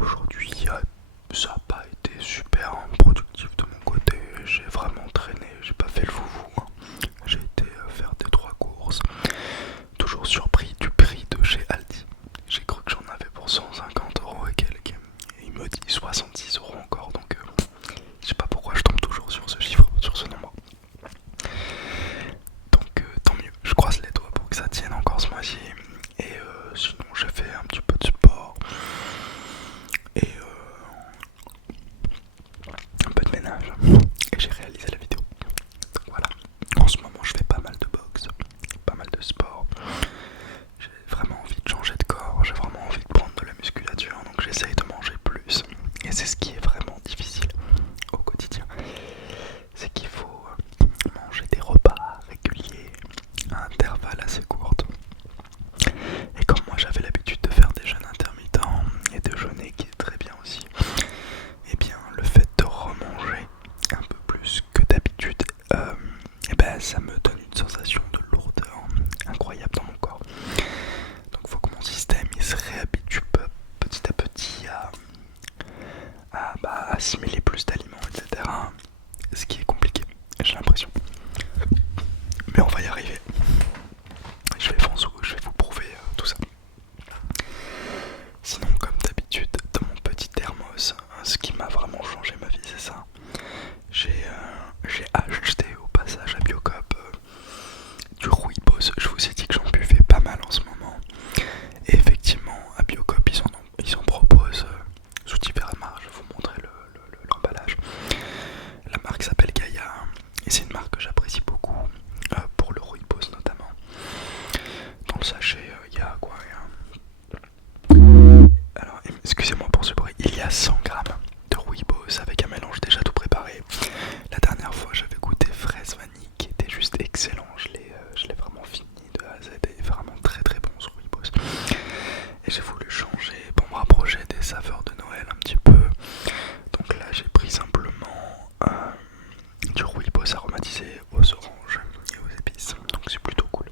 Aujourd'hui, ça n'a pas été super productif de mon côté. J'ai vraiment traîné, j'ai pas fait le foufou, hein. J'ai été faire des 3 courses. Toujours surpris du prix de chez Aldi. J'ai cru que j'en avais pour 150 € et quelques. Et il me dit 66 € encore, donc je sais pas pourquoi je tombe toujours sur ce chiffre, sur ce nombre. Donc tant mieux, je croise les doigts pour que ça tienne encore ce mois-ci. Et sinon j'ai fait un petit peu de sport et un peu de ménage. Et j'ai réalisé la vidéo. Donc voilà, en ce moment je fais pas mal de boxe, pas mal de sport. J'ai vraiment envie de changer de corps, j'ai vraiment envie de prendre de la musculature, donc j'essaye de manger plus. Et c'est ce qui est vraiment difficile au quotidien, c'est qu'il faut manger des repas réguliers à intervalles assez courts. Et comme moi j'avais l'habitude de faire des jeûnes intermittents et de jeûner, qui est très bien aussi, et bien le fait de remanger un peu plus que d'habitude, et ben ça me donne une sensation de lourdeur incroyable dans mon corps. Donc il faut que mon système il se réhabitue petit à petit à assimiler plus d'aliments, etc. Ce qui est compliqué, j'ai l'impression. Mais on va y arriver. Je vais vous prouver tout ça. Sinon, comme d'habitude, dans mon petit thermos, ce qui m'a vraiment changé ma vie, c'est ça. J'ai acheté au passage à Biocop du rooibos. Je vous ai dit que j'en buvais pas mal en ce moment. Et effectivement, à Biocop, ils en proposent sous différentes marques. Je vais vous montrer l'emballage. La marque s'appelle Gaia. Et c'est une marque que j'apprécie beaucoup, pour le rooibos notamment. Dans le sachet, il y a quoi? Alors, excusez-moi pour ce bruit. Il y a 100 grammes de rooibos avec un mélange déjà tout préparé. La dernière fois, j'avais goûté fraise vanille qui était juste excellent. Je l'ai vraiment fini de A à Z. Et vraiment très très bon ce rooibos. Et j'ai voulu changer pour me rapprocher des saveurs de Noël un petit peu. Donc là, j'ai pris simplement du rooibos aromatisé aux oranges et aux épices. Donc c'est plutôt cool.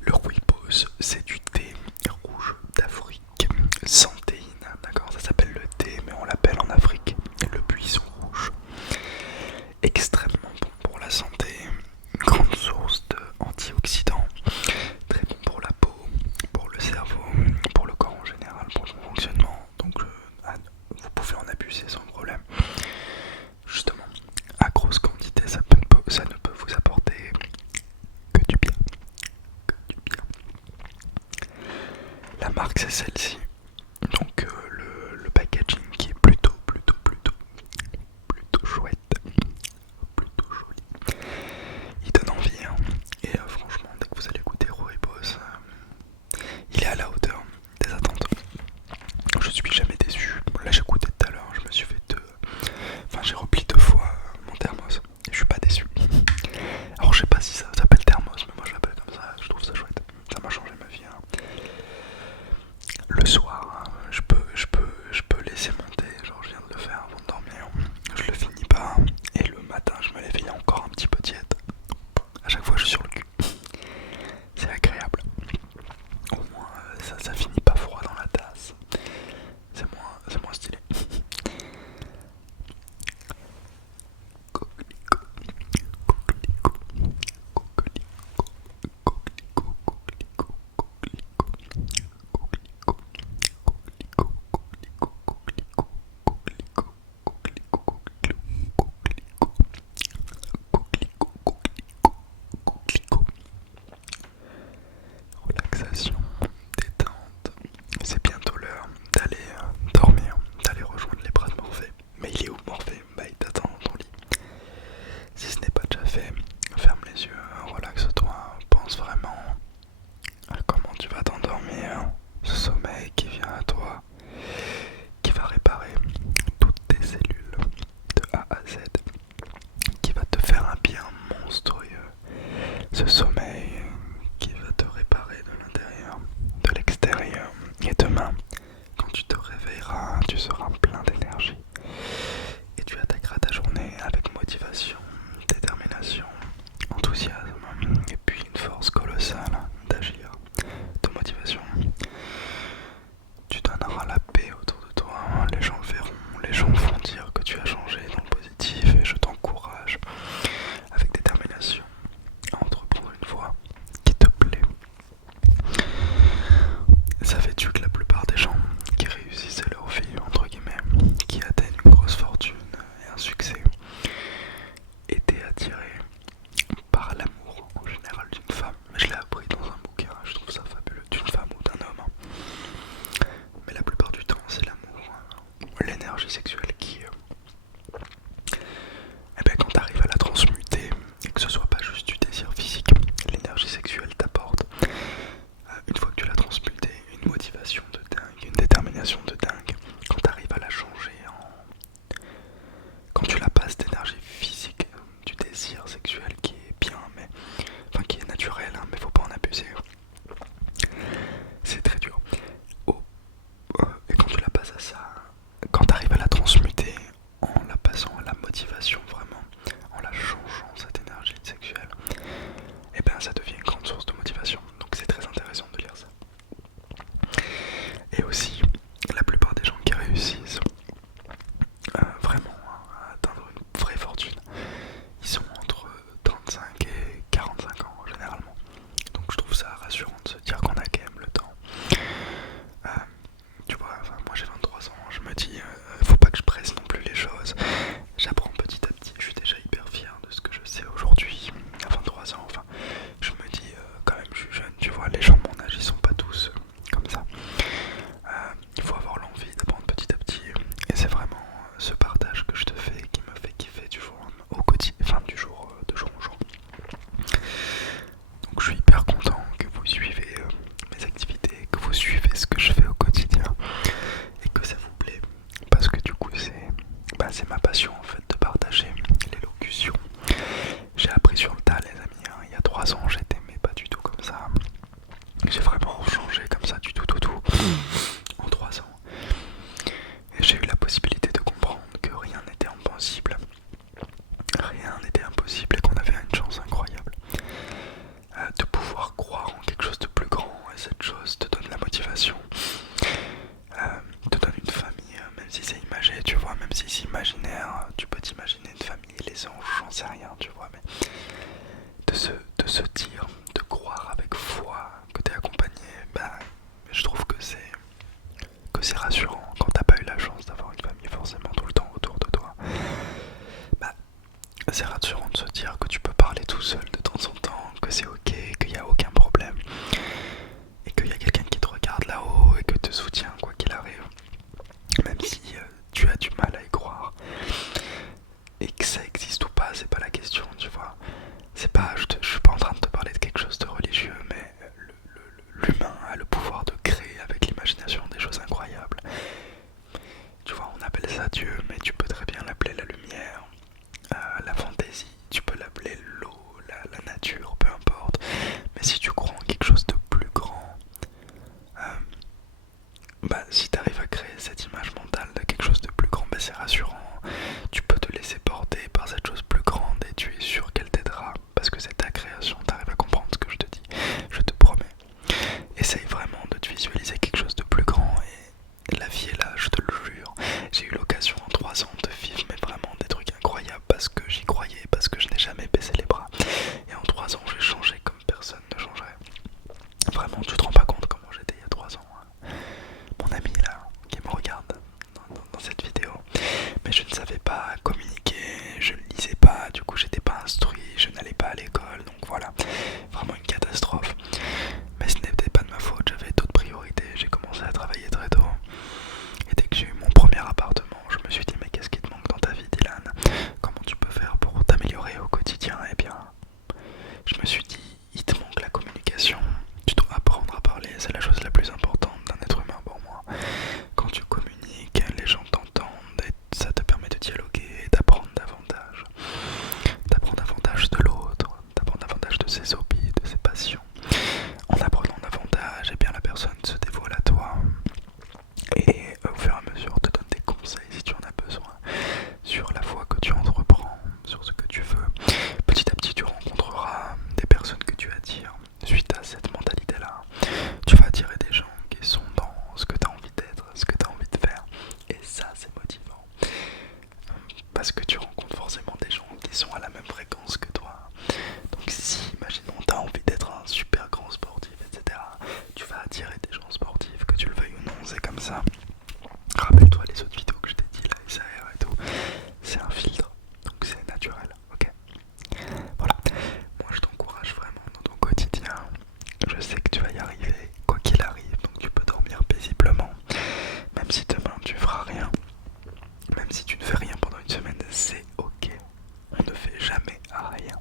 Le rooibos, c'est du thé rouge d'Afrique sans théine, d'accord? Ça s'appelle le thé, mais on l'appelle en Afrique le buisson rouge. Extrêmement bon pour la santé, une grande source d'antioxydants, très bon pour la peau, pour le cerveau, pour le corps en général, pour son fonctionnement. Donc vous pouvez en abuser sans problème. Justement, à grosse quantité, ça ne peut vous apporter que du bien. Que du bien. La marque c'est celle-ci. Donc le packaging qui est plutôt chouette, plutôt joli. Il donne envie, hein. Et franchement, dès que vous allez goûter Rooibos, il est à la hauteur des attentes. Je suis jamais déçu. Là j'ai goûté tout à l'heure, je me suis fait j'ai rempli 2 fois mon thermos et je suis pas déçu. Alors je sais pas si ça s'appelle thermos, mais moi je l'appelle comme ça, je trouve ça chouette. Ça m'a changé ma vie, hein. Le soir, hein, je peux laisser monter, genre je viens de le faire avant de dormir. Je le finis pas et le matin je me lève, il est encore un petit peu tiède. À chaque fois je suis sur le cul. C'est agréable. Au moins ça finit pas froid dans la tasse. C'est moins stylé. Relaxation, détente. C'est bientôt l'heure d'aller dormir, d'aller rejoindre les bras de Morphée. Mais il est où Morphée? Bah il t'attend dans ton lit. Si ce n'est pas déjà fait, ferme les yeux, relaxe-toi, pense vraiment à comment tu vas t'endormir. Ce sommeil qui vient à toi, qui va réparer toutes tes cellules de A à Z, qui va te faire un bien monstrueux. Ce sommeil qui va te réparer de l'intérieur, de l'extérieur. Et demain, quand tu te réveilleras, tu seras plein d'énergie. Et tu attaqueras ta journée avec motivation, détermination, enthousiasme et puis une force colossale d'agir, de motivation. Tu donneras la tricks imaginaires, tu peux t'imaginer une famille, les anges, j'en sais rien, tu vois, mais de se dire, de croire avec foi que t'es accompagné, bah, je trouve que c'est rassurant quand t'as pas eu la chance d'avoir une famille forcément tout le temps autour de toi. Bah, c'est rassurant de se dire que tu peux parler tout seul de temps en temps, que c'est ok, qu'il n'y a aucun problème, et qu'il y a quelqu'un qui te regarde là-haut et que te soutient quoi qu'il arrive, même si tu as du mal à y croire. Et que ça existe ou pas, c'est pas la question, tu vois. C'est pas, je suis pas en train de te parler de quelque chose de religieux, mais l'humain a le pouvoir de créer avec l'imagination des choses incroyables. Tu vois, on appelle ça Dieu, mais tu peux très bien l'appeler la lumière, la fantaisie, tu peux l'appeler l'eau, la nature, peu importe. Mais si tu crois en quelque chose de plus grand, bah, si tu arrives à créer cette image mentale de quelque chose de plus grand, bah, c'est rassurant. Tu peux te laisser porter par cette chose plus grande et tu es sûr qu'elle t'aidera parce que c'est ta création. Tu arrives à comprendre ce que je te dis, je te promets. Essaye vraiment de te visualiser quelque chose de plus grand et la vie est là, je te le jure. J'ai eu l'occasion en 3 ans de vivre mais vraiment des trucs incroyables parce que j'y croyais, parce que je n'ai jamais baissé les bras. Et en 3 ans j'ai changé comme personne ne changerait. Vraiment, tu te rends pas compte comment j'étais il y a 3 ans. Mon ami là, qui me regarde dans cette vidéo, mais je ne savais pas communiquer, je ne lisais pas, du coup j'étais pas instruit, je n'allais pas à l'école, donc voilà, vraiment une catastrophe. Mais ce n'était pas de ma faute, j'avais d'autres priorités, j'ai commencé à travailler très tôt. Et dès que j'ai eu mon premier appartement, je me suis dit mais qu'est-ce qui te manque dans ta vie, Dylan? Comment tu peux faire pour t'améliorer au quotidien? Eh bien, je me suis dit, il te manque la communication, tu dois apprendre à parler, c'est la chose la plus importante d'un être humain pour moi. Quand tu communiques, les gens t'entendent et ça te permet de dialoguer et d'apprendre davantage. D'apprendre davantage de l'autre, d'apprendre davantage de ses hobbies, de ses passions. En apprenant davantage, eh bien la personne se dévoile à toi et au fur et à mesure te donne des conseils si tu en as besoin sur la voie que tu entreprends, sur ce que tu veux. Petit à petit tu rencontreras des personnes que tu attires suite à cette mentalité là. Tu vas attirer des gens qui sont dans ce que tu as envie d'être, ce que tu as envie de faire, et ça c'est motivant parce que tu rencontres forcément des gens qui sont à la même fréquence que toi. Donc si, imaginons, tu as envie d'être un super grand sportif, etc., tu vas attirer des gens sportifs, que tu le veuilles ou non, c'est comme ça. Rappelle-toi les autres vidéos que je t'ai dit, la SAR et tout, c'est un filtre, donc c'est naturel, ok? Voilà, moi je t'encourage vraiment dans ton quotidien, je sais que tu vas y arriver, quoi qu'il arrive, donc tu peux dormir paisiblement, même si demain tu feras rien, même si tu ne fais rien pendant une semaine, c'est ok, on ne fait jamais rien.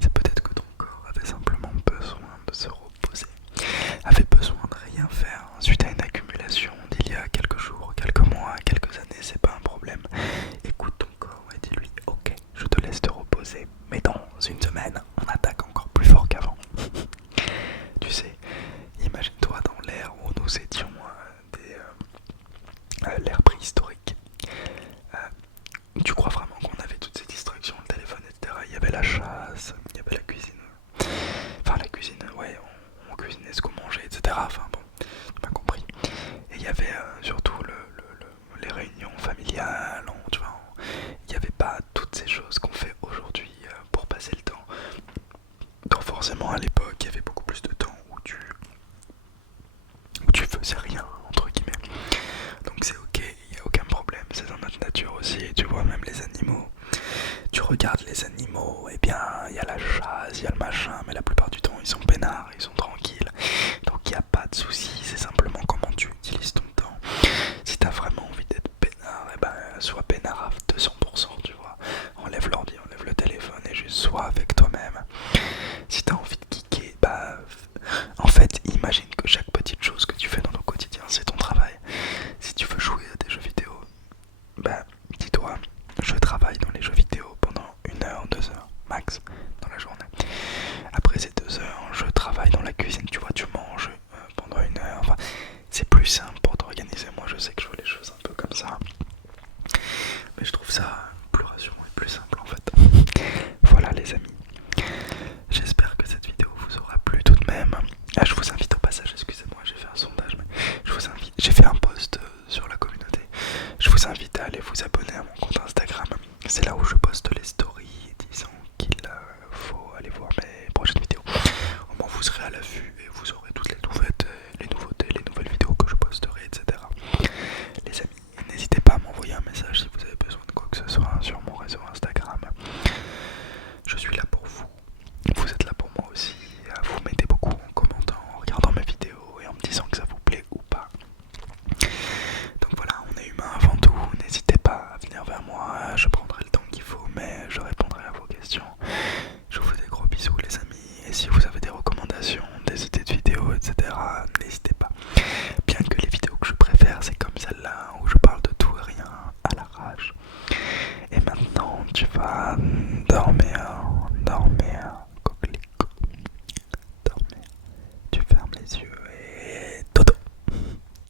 C'est peut-être que ton corps avait simplement besoin de se reposer, avait besoin de rien faire suite à une accumulation d'il y a quelques jours, quelques mois, quelques années, c'est pas un problème. Écoute ton corps et dis-lui ok, je te laisse te reposer, mais dans une semaine, on attaque encore plus fort qu'avant. Tu sais, imagine-toi dans l'ère où nous étions l'ère préhistorique. Tu crois vraiment qu'on avait toutes ces distractions, le téléphone, etc. Il y avait la chasse, il y avait la cuisine. Enfin la cuisine, ouais, on cuisinait ce qu'on mangeait, etc. Enfin bon, tu m'as compris. Et il y avait surtout les réunions familiales, tu vois. Il n'y avait pas toutes ces choses qu'on fait aujourd'hui pour passer le temps. Donc forcément à l'époque, il y avait beaucoup plus de temps où tu faisais rien, entre guillemets. Donc c'est ok, il n'y a aucun problème, c'est dans notre nature aussi, tu vois, même les animaux. Tu regardes les animaux, et bien il y a la chasse, il y a le machin, mais la plupart du temps ils sont peinards, ils sont tranquilles. Donc il n'y a pas de souci, c'est simplement comment tu utilises ton temps. Si t'as vraiment envie d'être peinard, et ben sois peinard à 200%, tu vois. Enlève l'ordi, enlève le téléphone et juste sois avec toi-même. Si t'as envie de geeker, bah en fait imagine que chaque petite chose que tu fais dans ton quotidien c'est ton travail. Si tu veux jouer à des jeux vidéo, bah dis-toi, je travaille dans les jeux vidéo pendant 1 heure, 2 heures max dans la journée. Après ces 2 heures, je travaille dans la cuisine, tu vois, tu manges pendant 1 à aller vous abonner à mon compte Instagram. C'est là où je poste les stories disant qu'il faut aller voir mes prochaines vidéos. Au moins vous serez à l'affût et vous aurez toutes les nouveautés, les nouvelles vidéos que je posterai, etc. Les amis, n'hésitez pas à m'envoyer un message si vous avez besoin de quoi que ce soit sur mon réseau Instagram. Je suis là pour vous. Vous êtes là pour moi aussi. Vous m'aidez beaucoup en commentant, en regardant mes vidéos et en me disant que ça vous plaît ou pas. Donc voilà, on est humain avant tout. N'hésitez pas à venir vers moi. Je prendrai le temps qu'il faut, mais je répondrai à vos questions. Je vous fais des gros bisous les amis. Et si vous avez des recommandations, des idées de vidéos, etc., n'hésitez pas. Bien que les vidéos que je préfère, c'est comme celle-là où je parle de tout et rien à l'arrache. Et maintenant, tu vas dormir.